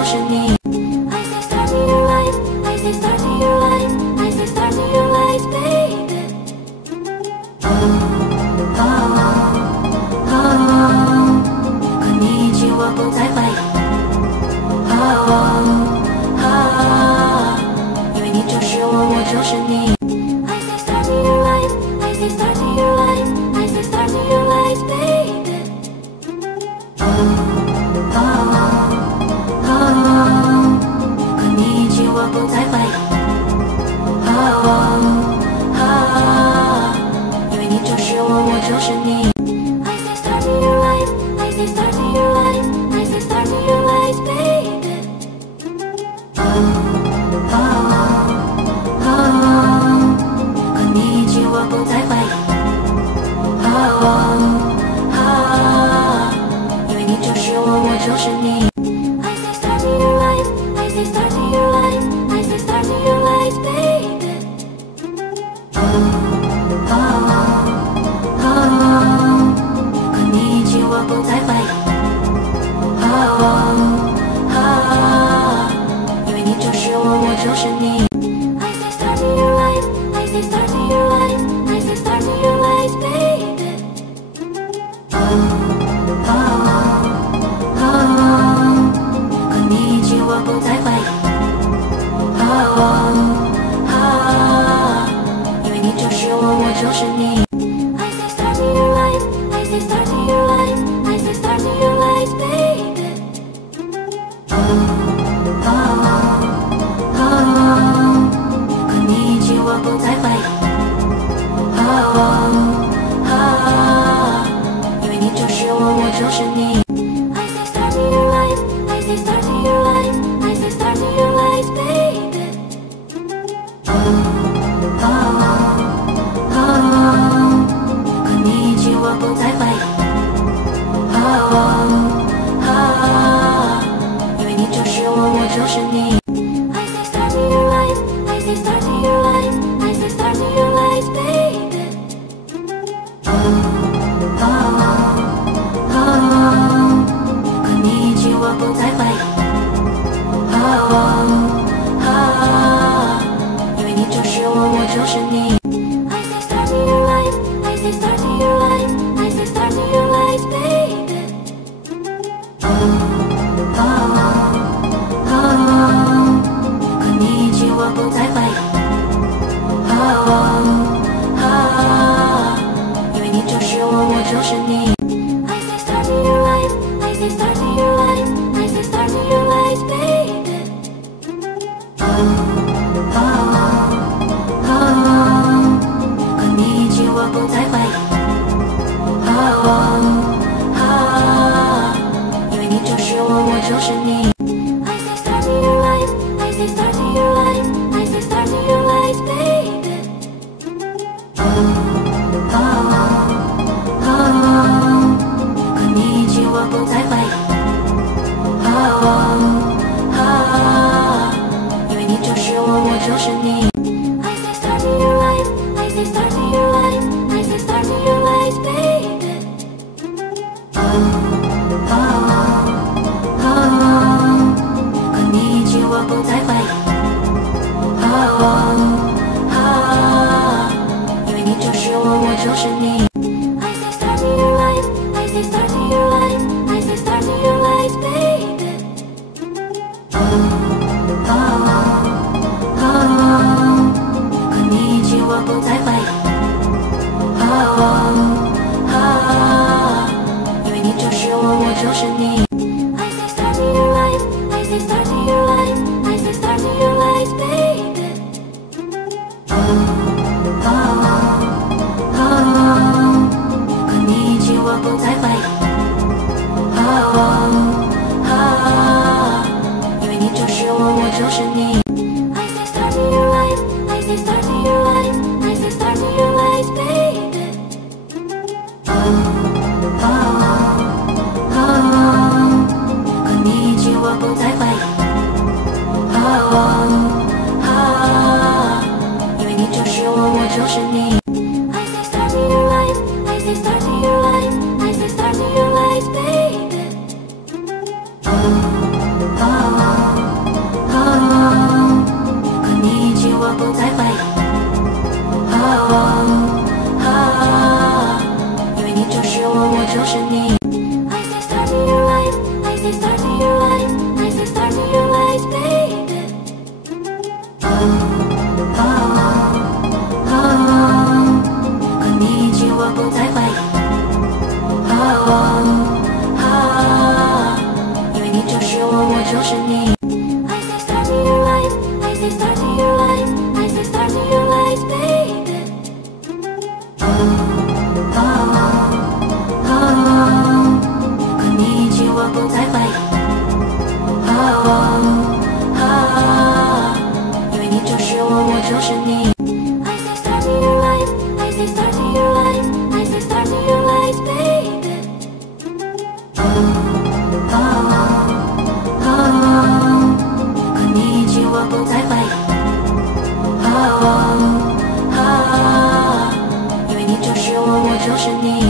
就是你。I say start me your life, I say start me your life, I say start me your life, baby.和你一起我不再怀疑。因为你就是我，我就是你。I say start me your life, I say start me your life, I say start me your life, baby. 和你一起我不再怀疑。因为你就是我，我就是你。I say start me your life, I say start me your life, I say start me your life, baby. 和你一起我不再怀疑。因为你就是我，我就是你。I say start me your life, I say start me your life, I say start me your life, baby. 和你一起我不再怀疑。因为你就是我，我就是你。I say start me your life, I say start me your life, I say start me your life, baby. 和你一起我不再怀疑。因为你就是我，我就是你。I say start me your life, I say start me your life, I say start me your life, baby. 和你一起我不再怀疑。因为你就是我，我就是你。I say start me your life, I say start me your life, I say start me your life, baby. 和你一起我不再怀疑。因为你就是我，我就是你。I say start me your life, I say start me your life, I say start me your life, baby. 和你一起我不再怀疑。因为你就是我，我就是你。I say start me your life, I say start me your life, I say start me your life, baby. 和你一起我不再怀疑。因为你就是我，我就是你。I say start me your life, I say start me your life, I say start me your life, baby. 和你一起我不再怀疑。因为你就是我，我就是你。I say start me your life, I say start me your life, I say start me your life, baby. 和你一起我不再怀疑。因为你就是我，我就是你。I say start me your life, I say start me your life, I say start me your life, baby. 和你一起我不再怀疑。因为你就是我，我就是你。I say start me your life, I say start me your life, I say start me your life, baby. 和你一起我不再怀疑。因为你就是我，我就是你。I say start me your life, I say start me your life, I say start me your life, baby. 和你一起我不再怀疑。因为你就是我，我就是你。I say start me your life, I say start me your life, I say start me your life, baby. 就是你。I say start me your eyes, I say start me your eyes, I say start me your eyes, baby.和你一起我不再怀疑。因为你就是我，我就是你。I say start me your eyes, I say start me your eyes, I say start me your eyes, baby. 和你一起我不再怀疑。因为你就是我，我就是你。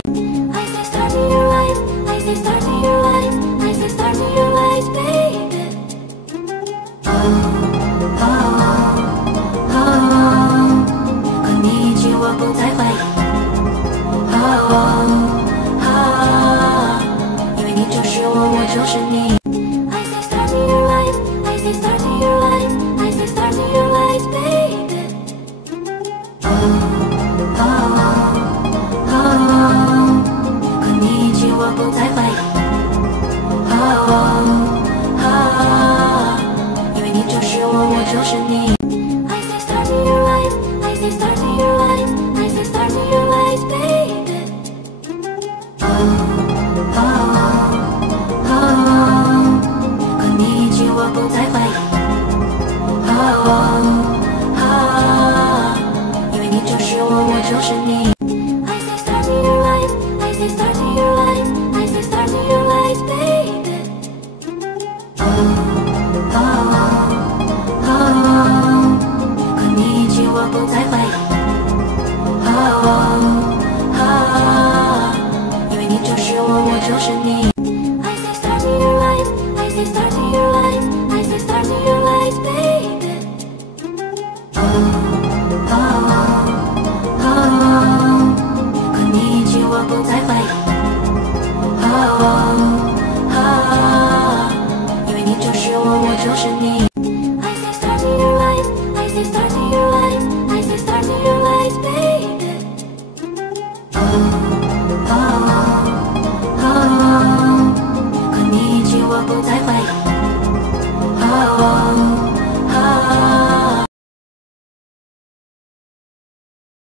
I say start me your eyes, I say start me your eyes, I say start me your eyes, baby. 和你一起我不再怀疑。因为你就是我，我就是你。